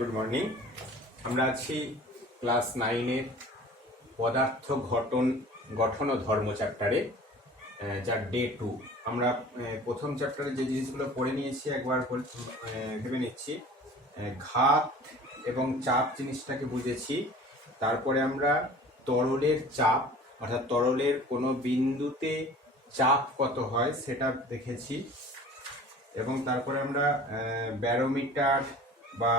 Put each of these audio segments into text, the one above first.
Good morning. আমরা আছি class 9-এর পদার্থ গঠন ও ধর্ম চ্যাপ্টারে, যার ডে 2। আমরা প্রথম চ্যাপ্টারে যে জিনিসগুলো পড়ে নিয়েছি একবার ভেবে নিচ্ছি। ঘাত এবং চাপ জিনিসটাকে বুঝেছি। তারপরে আমরা তরলের চাপ, অর্থাৎ তরলের কোনো বিন্দুতে চাপ কত হয় সেটা দেখেছি। এবং তারপরে আমরা ব্যারোমিটার বা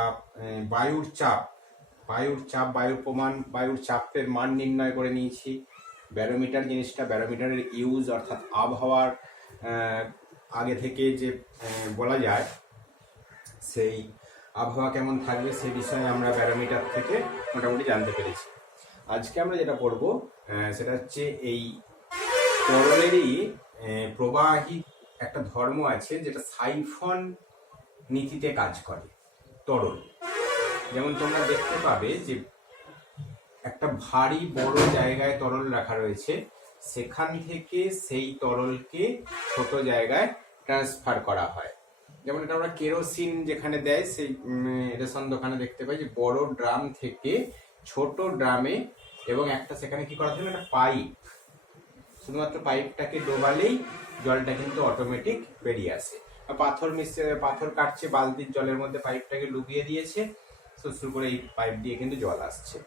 বায়ুর চাপ, বায়ুর চাপের মান নির্ণয় করে নিয়েছি। ব্যারোমিটার জিনিসটা, ব্যারোমিটারের ইউজ অর্থাৎ আবহাওয়ার আগে থেকে যে বলা যায় সেই আবহাওয়া কেমন থাকবে সেই বিষয়ে আমরা ব্যারোমিটার থেকে মোটামুটি জানতে পেরেছি। আজকে আমরা যেটা পড়বো সেটা হচ্ছে এই তরলেরই প্রবাহী একটা ধর্ম আছে যেটা সাইফন নীতিতে কাজ করে। তরল, যেমন তোমরা দেখতে পাবে যে একটা ভারী বড় জায়গায় তরল রাখা রয়েছে, সেখান থেকে সেই তরলকে ছোট জায়গায় ট্রান্সফার করা হয়। যেমন এটা আমরা কেরোসিন যেখানে দেয় সেই রেশন দোকানে দেখতে পাই যে বড় ড্রাম থেকে ছোট ড্রামে, এবং একটা সেখানে কি করা থাকে, একটা পাইপ, শুধুমাত্র পাইপটাকে ডোবালেই জলটা কিন্তু অটোমেটিক বেরিয়ে আসে। পাথর কাটছে, বালতির জলের মধ্যে পাইপটাকে ডুবিয়ে দিয়েছে, শুরু করে এই পাইপ দিয়ে কিন্তু জল আসছে।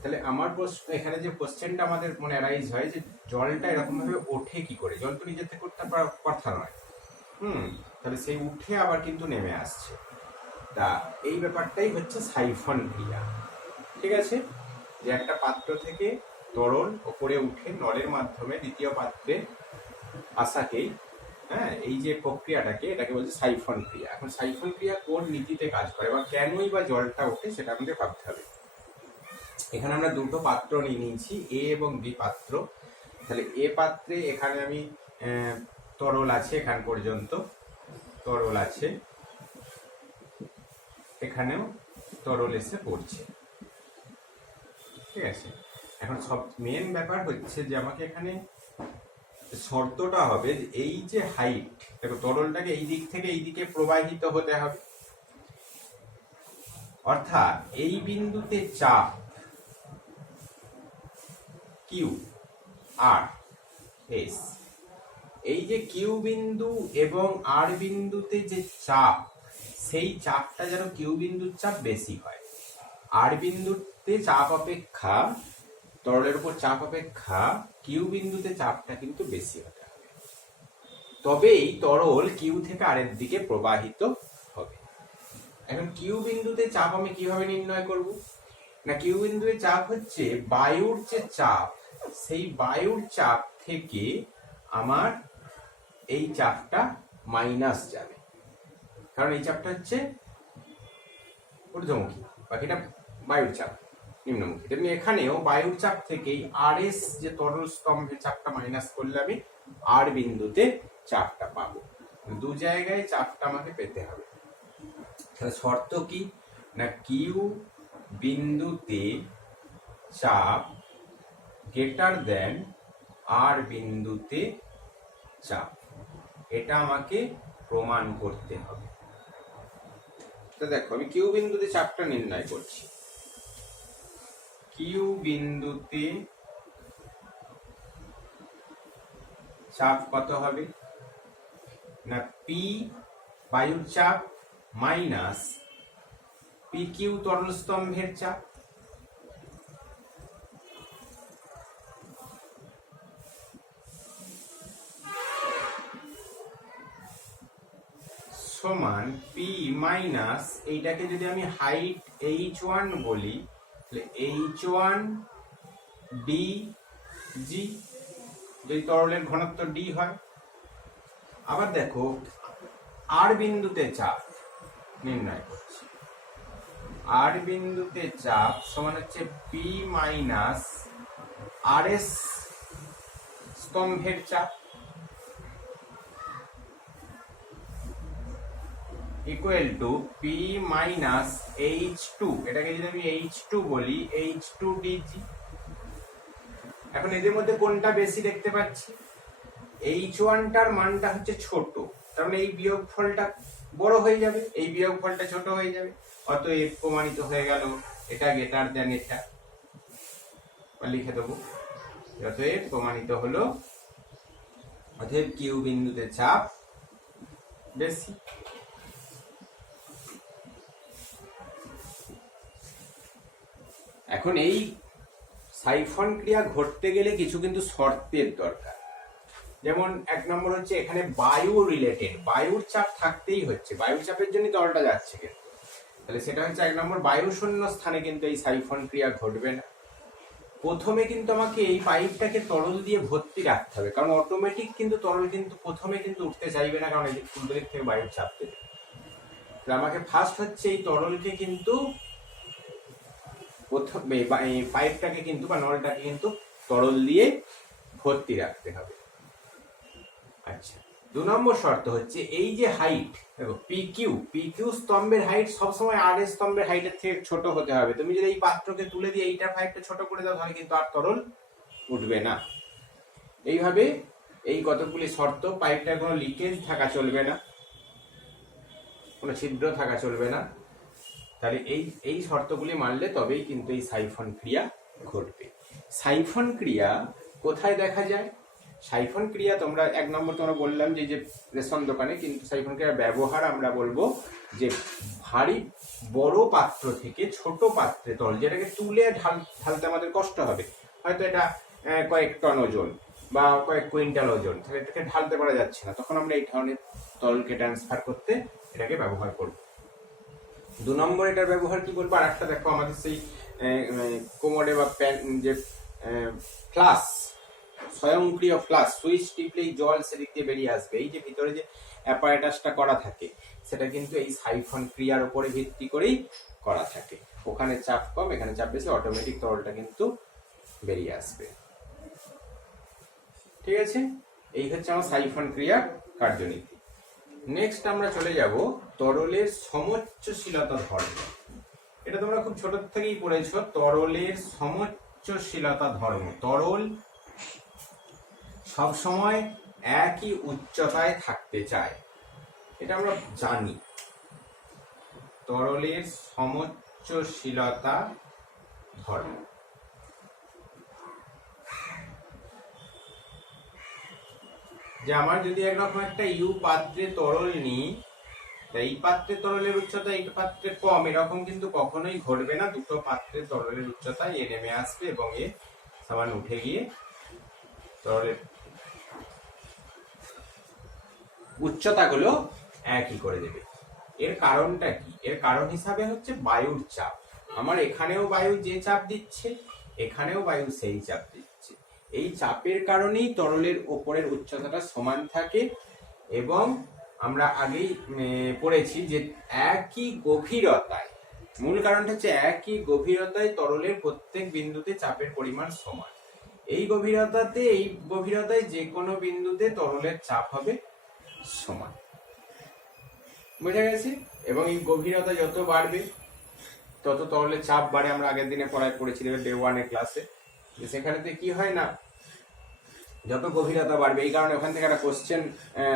তাহলে আমার প্রশ্ন এখানে যে কোশ্চেনটা আমাদের মনে অ্যারাইজ হয় যে জলটা এরকম ভাবে ওঠে কি করে? জল তো নিজে থেকে উঠতে পারার কথা নয়। তাহলে সেই উঠে আবার কিন্তু নেমে আসছে। তা এই ব্যাপারটাই হচ্ছে সাইফন ক্রিয়া। ঠিক আছে, যে একটা পাত্র থেকে তরল ওপরে উঠে নলের মাধ্যমে দ্বিতীয় পাত্রে আসাকেই, এই যে প্রক্রিয়াটাকে, এটাকে বলছে সাইফন ক্রিয়া। এখন সাইফন ক্রিয়া কোন নীতিতে কাজ করে বা কেনই বা জলটা ওঠে সেটা আমাদের ভাবতে হবে। এখানে আমরা দুটো পাত্র নিয়ে নিয়েছি, এ এবং বি পাত্র। তাহলে এ পাত্রে এখানে আমি তরল আছে, এখান পর্যন্ত তরল আছে, এখানেও তরল এসে পড়ছে। ঠিক আছে, এখন সব মেন ব্যাপার হচ্ছে যে আমাকে এখানে শর্তটা হবে যে এই যে হাইট, দেখো তরলটাকে এই দিক থেকে এই দিকে প্রবাহিত হতে হবে, অর্থাৎ এই বিন্দুতে চাপ কিউ আর এস, এই যে কিউ বিন্দু এবং আর বিন্দুতে যে চাপ, সেই চাপটা যেন কিউ বিন্দুর চাপ বেশি হয়। আর বিন্দুতে চাপ অপেক্ষা, তরলের উপর চাপ অপেক্ষা কিউ বিন্দুতে চাপটা কিন্তু বেশি হতে হবে, তবেই তরল কিউ থেকে আরের দিকে প্রবাহিত হবে। এখন কিউ বিন্দুতে চাপ আমি কিভাবে নির্ণয় করব? না, কিউ বিন্দুতে চাপ হচ্ছে বায়ুর যে চাপ, সেই বায়ুর চাপ থেকে আমার এই চাপটা মাইনাস যাবে, কারণ এই চাপটা হচ্ছে ঊর্ধ্বমুখী, বাকিটা বায়ুর চাপ নিম্নমুখী। তেমনি এখানেও বায়ুর চাপ থেকেই আর এস যে তরল স্তম্ভের চাপটা মাইনাস করলে আমি আর বিন্দুতে চাপটা পাবো। দু জায়গায় চাপটা আমাকে পেতে হবে। তাহলে শর্ত কি? না, কিউ বিন্দুতে চাপ গ্রেটার দেন আর বিন্দুতে চাপ, এটা আমাকে প্রমাণ করতে হবে। তো দেখো আমি কিউ বিন্দুতে চাপটা নির্ণয় করছি। কিউ বিন্দুতে চাপ কত হবে? না, পি বায়ুর চাপ মাইনাস পি কিউ তরল স্তম্ভের চাপ, সমান পি মাইনাস, এইটাকে যদি আমি হাইট h1 বলি তাহলে h1 ডি জি, যদি তরলের ঘনত্ব ডি হয়। আবার দেখো আর বিন্দুতে চাপ নির্ণয় করছি, আর বিন্দুতে চাপ সমান হচ্ছে পি মাইনাস আর এস স্তম্ভের চাপ equal to P minus h2, এটাকে যদি আমি h2 বলি h2 ডিজি। এখন এদের মধ্যে কোনটা বেশি দেখতে পাচ্ছি? h1 টার মানটা হচ্ছে ছোট, তার মানে এই বিয়োগফলটা বড় হয়ে যাবে, এই বিয়োগফলটা ছোট হয়ে যাবে। অতএব প্রমাণিত হয়ে গেল এটা গ্রেটার দেন এটা, লিখে দেবো। অতএব প্রমাণিত হলো অতএব কিউ বিন্দুতে চাপ বেশি। এখন এই সাইফন ক্রিয়া ঘটতে গেলে কিছু কিন্তু শর্তের দরকার। যেমন 1 নম্বর হচ্ছে এখানে বায়ু রিলেটেড, বায়ুর চাপ থাকতেই হচ্ছে, বায়ুর চাপের জন্য তরলটা যাচ্ছে কিন্তু, তাহলে সেটা হচ্ছে 1 নম্বর, বায়ু শূন্য স্থানে কিন্তু এই সাইফন ক্রিয়া ঘটবে না। প্রথমে কিন্তু আমাকে এই পাইপটাকে তরল দিয়ে ভর্তি রাখতে হবে, কারণ অটোমেটিক কিন্তু তরল কিন্তু প্রথমে কিন্তু উঠতে চাইবে না, কারণ এই উল্টো দিক থেকে বায়ুর চাপ দেবে। আমাকে ফার্স্ট হচ্ছে এই তরলকে কিন্তু প্রথমে পাইপটাকে কিন্তু বা নলটাকে কিন্তু তরল দিয়ে ভর্তি রাখতে হবে। আচ্ছা, 2 নম্বর শর্ত হচ্ছে এই যে হাইট, দেখো পিকিউ স্তম্ভের হাইট সবসময় আর স্তম্ভের হাইটের থেকে ছোট হতে হবে। তুমি যদি এই পাত্রকে তুলে দিয়ে এইটার হাইটটা ছোট করে দাও তাহলে কিন্তু আর তরল উঠবে না। এইভাবে এই কতগুলি শর্ত, পাইপটার কোনো লিকেজ থাকা চলবে না, কোনো ছিদ্র থাকা চলবে না, তাহলে এই শর্তগুলি মানলে তবেই কিন্তু এই সাইফন ক্রিয়া ঘটবে। সাইফন ক্রিয়া কোথায় দেখা যায়? সাইফন ক্রিয়া তোমরা 1 নম্বর তোমরা বললাম যে রেশন দোকানে, কিন্তু সাইফন ক্রিয়ার ব্যবহার আমরা বলবো যে ভারী বড় পাত্র থেকে ছোট পাত্রে তরল, যেটাকে তুলে ঢালতে আমাদের কষ্ট হবে, হয়তো এটা কয়েক টন ওজন বা কয়েক কুইন্টাল ওজন, তাহলে এটাকে ঢালতে পারা যাচ্ছে না, তখন আমরা এই ধরনের তরলকে ট্রান্সফার করতে এটাকে ব্যবহার করব। 2 নম্বর এটার ব্যবহার কি বলবো, আর একটা দেখো আমাদের সেই কোমরে বা প্যান যে ফ্লাশ, স্বয়ংক্রিয় ফ্লাশ, সুইচ টিপলেই জল সেদিক দিয়ে বেরিয়ে আসবে, এই যে ভিতরে যে অ্যাপারেটাসটা করা থাকে সেটা কিন্তু এই সাইফন ক্রিয়ার উপরে ভিত্তি করেই করা থাকে। ওখানে চাপ কম, এখানে চাপ বেশি, অটোমেটিক তরলটা কিন্তু বেরিয়ে আসবে। ঠিক আছে, এই হচ্ছে আমার সাইফন ক্রিয়ার কার্যনীতি। নেক্সট আমরা চলে যাব তরলের সমোচ্চশীলতা ধর্ম। এটা তোমরা খুব ছোট থেকেই পড়েছো, তরলের সমোচ্চশীলতা ধর্ম। তরল সবসময় একই উচ্চতায় থাকতে চায়, এটা আমরা জানি। তরলের সমোচ্চশীলতা ধর্ম, যে আমার যদি একরকম একটা ইউ পাত্রে তরল নিই, এই পাত্রে তরলের উচ্চতা এই পাত্রে কম, এরকম কিন্তু কখনোই ঘটবে না। দুটো পাত্রের তরলের উচ্চতা এ নেমে আসবে এবং এ সমান উঠে গিয়ে তরলের উচ্চতাগুলো একই করে দেবে। এর কারণটা কি? এর কারণ হিসাবে হচ্ছে বায়ুর চাপ। আমার এখানেও বায়ু যে চাপ দিচ্ছে, এখানেও বায়ু সেই চাপ দিচ্ছে। এই চাপের কারণেই তরলের ওপরের উচ্চতাটা সমান থাকে, এবং আমরা আগেই পড়েছি যে একই গভীরতায়, মূল কারণটা হচ্ছে একই গভীরতায় তরলের প্রত্যেক বিন্দুতে চাপের পরিমাণ সমান। এই গভীরতায় যে কোনো বিন্দুতে তরলের চাপ হবে সমান। বোঝা গেছে? এবং এই গভীরতা যত বাড়বে তত তরলের চাপ বাড়ে। আমরা আগের দিনে পড়েছিলাম ডে 1 এর ক্লাসে, সেখানেতে কি হয় না, যত গভীরতা বাড়বে, এই কারণে ওখান থেকে একটা কোশ্চেন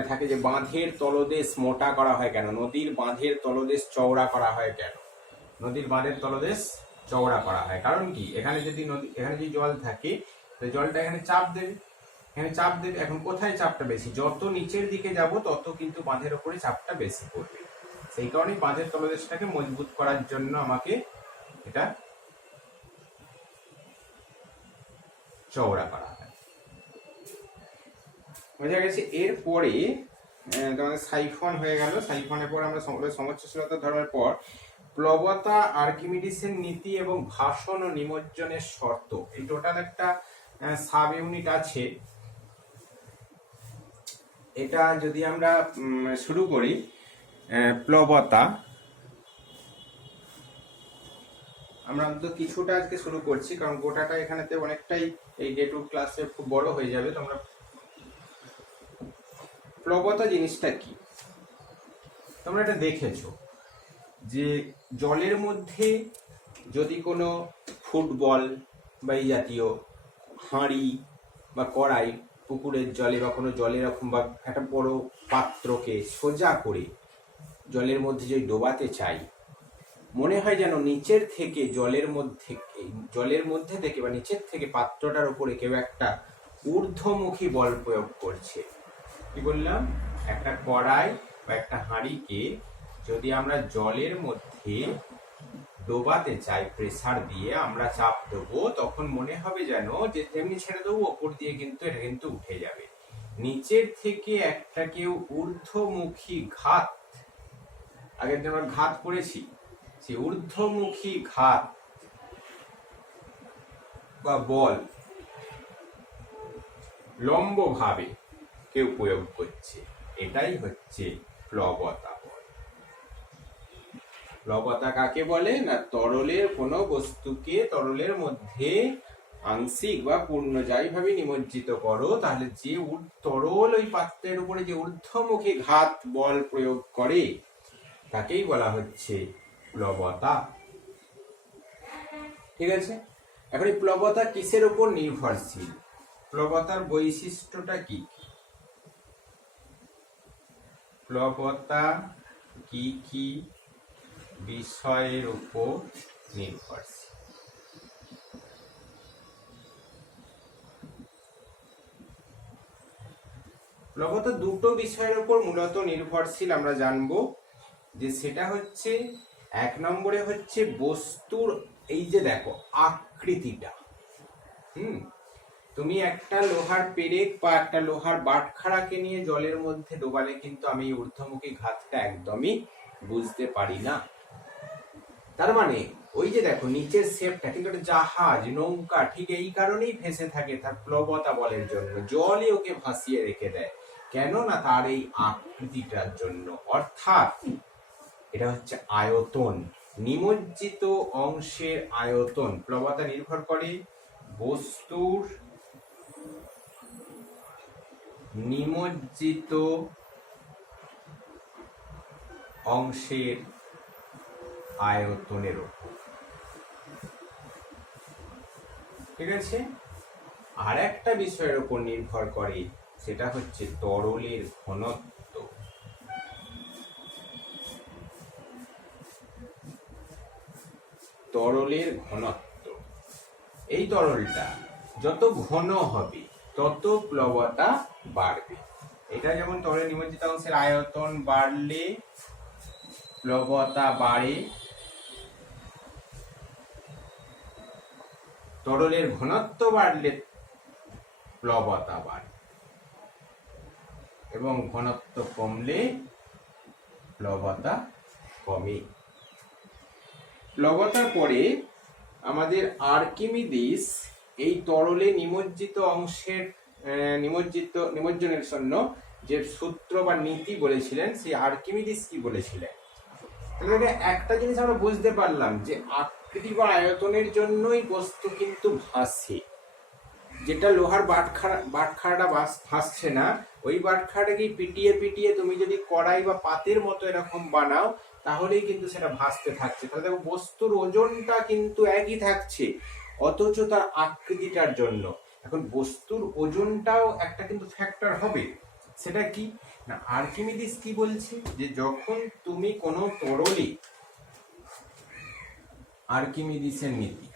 থাকে যে বাঁধের তলদেশ মোটা করা হয় কেন, নদীর বাঁধের তলদেশ চওড়া করা হয় কেন? নদীর বাঁধের তলদেশ চওড়া করা হয় কারণ কি, এখানে যদি জল থাকে, জলটা এখানে চাপ দেবে, এখন কোথায় চাপটা বেশি? যত নিচের দিকে যাব তত কিন্তু বাঁধের উপরে চাপটা বেশি পড়বে। সেই কারণেই বাঁধের তলদেশটাকে মজবুত করার জন্য আমাকে এটা চওড়া করা হয়। বোঝা গেছে? এরপরে তোমাদের সাইফন হয়ে গেল। সাইফনের পর আমরা সমোচ্চশীলতা ধর্মের পর প্লবতা, আর্কিমিডিসের নীতি এবং ভাষণ ও নিমজ্জনের শর্ত, এই টোটাল একটা সাব ইউনিট আছে। এটা যদি আমরা শুরু করি, প্লবতা আমরা তো কিছুটা আজকে শুরু করছি, কারণ গোটাটা এখানেতে অনেকটাই এই ডে 2 ক্লাসে খুব বড় হয়ে যাবে। তোমরা প্লবতা জিনিসটা কি তোমরা এটা দেখেছো, যে জলের মধ্যে যদি কোনো ফুটবল বা এই জাতীয় হাঁড়ি বা কড়াই পুকুরের জলে বা কোনো জলে এরকম বা একটা বড় পাত্রকে সোজা করে জলের মধ্যে যদি ডোবাতে চাই, মনে হয় যেন নিচের থেকে জলের মধ্যে থেকে বা নিচের থেকে পাত্রটার উপরে কেউ একটা ঊর্ধ্বমুখী বল প্রয়োগ করছে। কি বললাম, একটা কড়াই বা একটা হাঁড়িকে যদি আমরা জলের মধ্যে ডোবাতে চাই, প্রেসার দিয়ে আমরা চাপ দেবো, তখন মনে হবে যেন যে তেমনি ছেড়ে দেবো, ওপর দিয়ে কিন্তু এটা কিন্তু উঠে যাবে। নিচের থেকে একটা কেউ ঊর্ধ্বমুখী ঘাত, আগের দিন আমরা ঘাত করেছি, সেই ঊর্ধ্বমুখী ঘাত বা বল লম্বভাবে কেউ প্রয়োগ করছে, এটাই হচ্ছে প্লবতা বল। প্লবতা কাকে বলে না, তরলের কোনো বস্তুকে তরলের মধ্যে আংশিক বা পূর্ণ যাইভাবে নিমজ্জিত করো, তাহলে যে তরল ওই পাত্রের উপরে যে ঊর্ধ্বমুখী ঘাত বল প্রয়োগ করে তাকেই বলা হচ্ছে প্লবতা। ঠিক আছে, এখন এই প্লবতা কিসের উপর নির্ভরশীল, প্লবতার বৈশিষ্ট্যটা কি, প্লবতা কি কি বিষয়ের উপর নির্ভরশীল? প্লবতা দুটো বিষয়ের উপর মূলত নির্ভরশীল আমরা জানবো, যে সেটা হচ্ছে এক নম্বরে হচ্ছে বস্তুর এই যে দেখো আকৃতিটা। তুমি একটা লোহার পেরেক বা একটা লোহার বাটখারাকে নিয়ে জলের মধ্যে ডোবালে কিন্তু আমি ঊর্ধ্বমুখী ঘাতটা একদমই বুঝতে পারি না। তার মানে ওই যে দেখো নিচের শেপটা কিন্তু একটা জাহাজ নৌকা, ঠিক এই কারণেই ভেসে থাকে, তার প্লবতা বলের জন্য। জলই ওকে ভাসিয়ে রেখে দেয়, কেন না তার এই আকৃতিটার জন্য। অর্থাৎ এটা হচ্ছে আয়তন, নিমজ্জিত অংশের আয়তন। প্লবতা নির্ভর করে বস্তুর নিমজ্জিত অংশের আয়তনের উপর। ঠিক আছে, আর একটা বিষয়ের উপর নির্ভর করে, সেটা হচ্ছে তরলের ঘনত্ব। তরলের ঘনত্ব, এই তরলটা যত ঘন হবে তত প্লবতা বাড়বে। এটা যেমন তরলের নিমজ্জিত অংশের আয়তন বাড়লে প্লবতা বাড়ে, তরলের ঘনত্ব বাড়লে প্লবতা বাড়ে, এবং ঘনত্ব কমলে প্লবতা কমে। প্লবতার পরে আমাদের আর্কিমিডিস এই তরলে নিমজ্জিত অংশের নিমজ্জনের জন্য যে সূত্র বা নীতি বলেছিলেন, সেই আর্কিমিডিস কি বলেছিলেন? তাহলে একটা জিনিস আমরা বুঝতে পারলাম যে আকৃতি বা আয়তনের জন্যই বস্তু কিন্তু ভাসে। যেটা লোহার বাটখারাটা ভাসছে না, ওই বাটখারাটাকে পিটিয়ে পিটিয়ে তুমি যদি কড়াই বা পাতের মতো এরকম বানাও, তাহলেই কিন্তু সেটা ভাসতে থাকছে। তাহলে দেখো বস্তুর ওজনটা কিন্তু একই থাকছে, অথচ তার আকৃতিটার জন্য। এখন বস্তুর ওজনটাও একটা কিন্তু ফ্যাক্টর হবে, সেটা কি না, আর্কিমিডিস কি বলছে, যে যখন তুমি কোনো তরলে, আর্কিমিডিসের নীতি,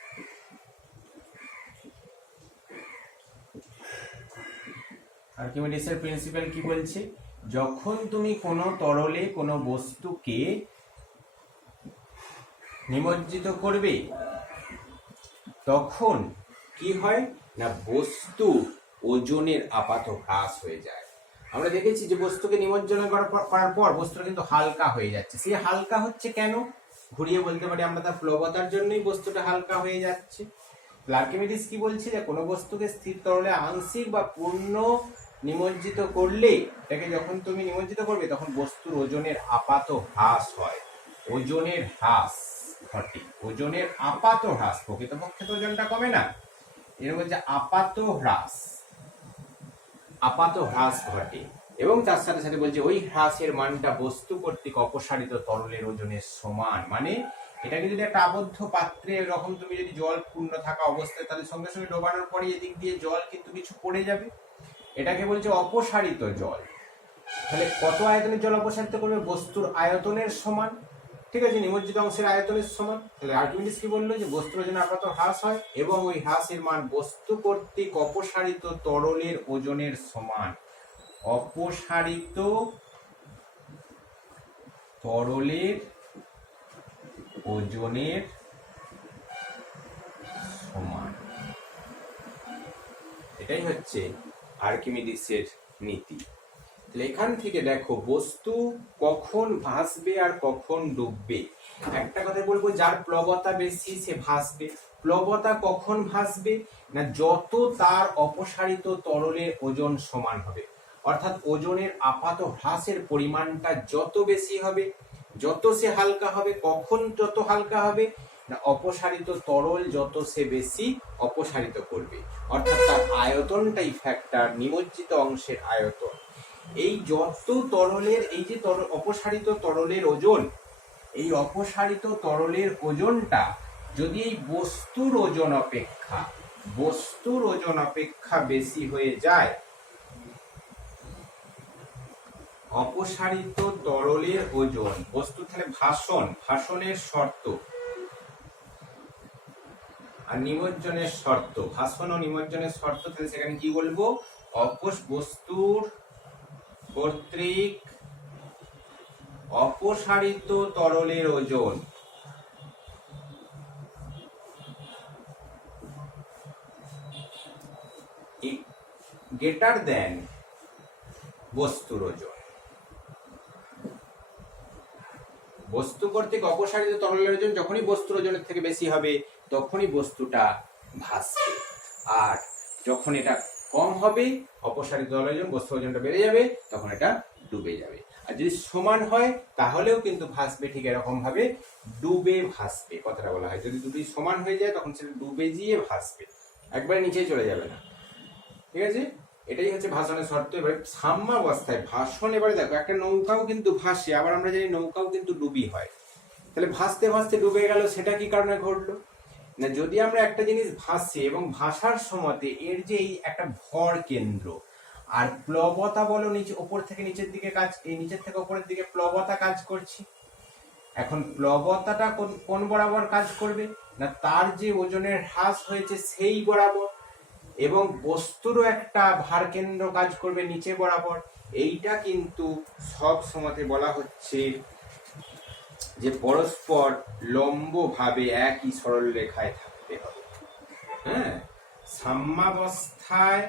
আর্কিমিডিসের প্রিন্সিপাল কি বলছে, যখন তুমি কোনো তরলে কোনো বস্তুকে নিমজ্জিত করবে, তখন কি হয় না, বস্তুর ওজনের আপাত হ্রাস হয়ে যায়। আমরা দেখেছি যে বস্তুকে নিমজ্জন করার পর বস্তুটা কিন্তু হালকা হয়ে যাচ্ছে। সেই হালকা হচ্ছে কেন, ঘুরিয়ে বলতে পারি আমরা তার প্লবতার জন্যই বস্তুটা হালকা হয়ে যাচ্ছে। আর্কিমিডিস কি বলছে, যে কোনো বস্তুকে স্থির তরলে আংশিক বা পূর্ণ নিমজ্জিত করলে, এটাকে যখন তুমি নিমজ্জিত করবে, তখন বস্তুর ওজনের আপাত হ্রাস হয়, ওজনের হ্রাস ঘটে, ওজনের আপাত হ্রাস। প্রকৃতপক্ষে তো ওজনটা কমে না, এর মধ্যে আপাত হ্রাস ঘটে। এবং তার সাথে সাথে বলছে ওই হ্রাসের মানটা বস্তু কর্তৃক অপসারিত তরলের ওজনের সমান। মানে এটাকে যদি একটা আবদ্ধ পাত্রে এরকম তুমি যদি জল পূর্ণ থাকা অবস্থায়, তাহলে সঙ্গে সঙ্গে ডোবানোর পরে এদিক দিয়ে জল কিন্তু কিছু পড়ে যাবে, এটাকে বলছে অপসারিত জল। তাহলে কত আয়তনের জল অপসারিত করবে, বস্তুর আয়তনের সমান। ঠিক আছে, নিমজ্জিত অংশের আয়তনের সমান। তাহলে আর্কিমিডিস কি বললো, যে বস্তুর ওজনে আপাত হ্রাস হয় এবং ওই হ্রাসের মান বস্তু কর্তৃক অপসারিত তরলের ওজনের সমান। অপসারিত তরলের ওজনের সমান, এটাই হচ্ছে আর্কিমিডিসের নীতি। তাহলে এখান থেকে দেখো বস্তু কখন ভাসবে আর কখন ডুববে। একটা কথা বলবো, যার প্লবতা বেশি সে ভাসবে। প্লবতা কখন ভাসবে না, যত তার অপসারিত তরলের ওজন সমান হবে, অর্থাৎ ওজনের আপাত হ্রাসের পরিমাণটা যত বেশি হবে, যত সে হালকা হবে। কখন যত হালকা হবে না, অপসারিত তরল যত সে বেশি অপসারিত করবে, অর্থাৎ তার আয়তনটাই ফ্যাক্টর, নিমজ্জিত অংশের আয়তন। এই যত তরলের, এই যে অপসারিত তরলের ওজন, এই অপসারিত তরলের ওজনটা যদি এই বস্তুর ওজন অপেক্ষা বেশি হয়ে যায়, অপসারিত তরলের ওজন, বস্তু তাহলে ভাসনের শর্ত আর নিমজ্জনের শর্ত, ভাসন ও নিমজ্জনের শর্ত, তাহলে সেখানে কি বলবো, বস্তুর কর্তৃক অপসারিত তরলের ওজন গ্রেটার দেন বস্তুর ওজন। বস্তু কর্তৃক অপসারিত তরলের ওজন যখনই বস্তুর ওজনের থেকে বেশি হবে তখনই বস্তুটা ভাসবে, আর যখন এটা কম হবে, অপসারিত তরলের ওজন, বস্তুর ওজনটা বেড়ে যাবে, তখন এটা ডুবে যাবে। আর যদি সমান হয় তাহলেও কিন্তু ভাসবে, ঠিক এরকম ভাবে ডুবে ভাসবে কথাটা বলা হয়। যদি দুটি সমান হয়ে যায় তখন সেটা ডুবে গিয়ে ভাসবে, একবারে নিচে চলে যাবে না। ঠিক আছে, এটাই হচ্ছে ভাসনের শর্ত। এবারে সাম্যাবস্থায় ভাসন, এবারে দেখো একটা নৌকাও কিন্তু ভাসে, আবার আমরা জানি নৌকাও কিন্তু ডুবি হয়। তাহলে ভাসতে ভাসতে ডুবে গেল, সেটা কি কারণে ঘটলো না, যদি আমরা একটা জিনিস ভাসছে এবং ভাসার সময়তে এর যে এই একটা ভর কেন্দ্র আর প্লবতা বলো, নিচে ওপর থেকে নিচের দিকে কাজ, এই নিচের থেকে ওপরের দিকে প্লবতা কাজ করছে। এখন প্লবতাটা কোন বরাবর কাজ করবে না, তার যে ওজনের হ্রাস হয়েছে সেই বরাবর, এবং বস্তুরও একটা ভার কেন্দ্র কাজ করবে নিচে বরাবর। এইটা কিন্তু সব সময়তে বলা হচ্ছে যে পরস্পর লম্বভাবে একই সরল রেখায় থাকতে হবে। হ্যাঁ, সাম্যাবস্থায়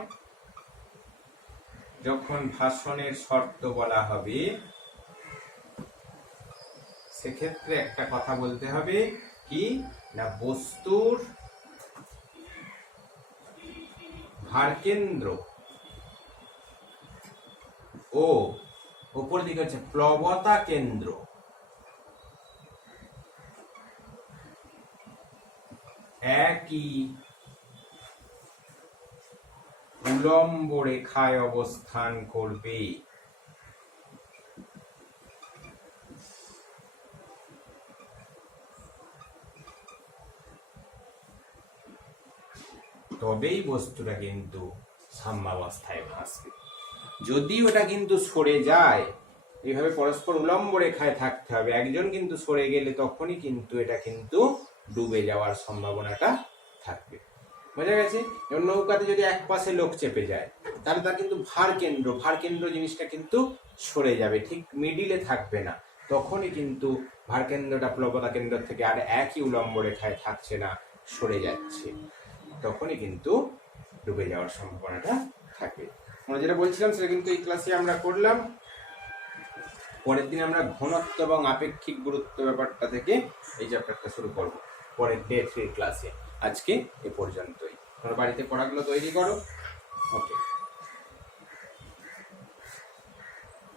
যখন ভাসনের শর্ত বলা হবে, সেক্ষেত্রে একটা কথা বলতে হবে কি না, বস্তুর ভারকেন্দ্র ও উপর দিকে হচ্ছে প্লবতা কেন্দ্র একই উলম্ব রেখায় অবস্থান করবে। তবেই বস্তুটা কিন্তু সাম্যাবস্থায় ভাসবে। যদি ওটা কিন্তু সরে যায়, এইভাবে পরস্পর উলম্ব রেখায় থাকতে হবে, একজন কিন্তু সরে গেলে তখনই কিন্তু এটা কিন্তু ডুবে যাওয়ার সম্ভাবনাটা থাকবে। বোঝা গেছে? যেমন নৌকাতে যদি এক পাশে লোক চেপে যায়, তাহলে তার কিন্তু ভার কেন্দ্র জিনিসটা কিন্তু সরে যাবে, ঠিক মিডিলে থাকবে না, তখনই কিন্তু ভার কেন্দ্রটা প্লবতা কেন্দ্র থেকে আর একই উলম্ব রেখায় থাকছে না, সরে যাচ্ছে, তখনই কিন্তু ডুবে যাওয়ার সম্ভাবনাটা থাকবে। আমরা যেটা বলছিলাম সেটা কিন্তু এই ক্লাসে আমরা করলাম। পরের দিন আমরা ঘনত্ব এবং আপেক্ষিক গুরুত্ব ব্যাপারটা থেকে এই চ্যাপ্টারটা শুরু করব পরের ডে 3 ক্লাসে। আজকে এ পর্যন্তই। তোমরা বাড়িতে পড়াগুলো তৈরি করো। ওকে।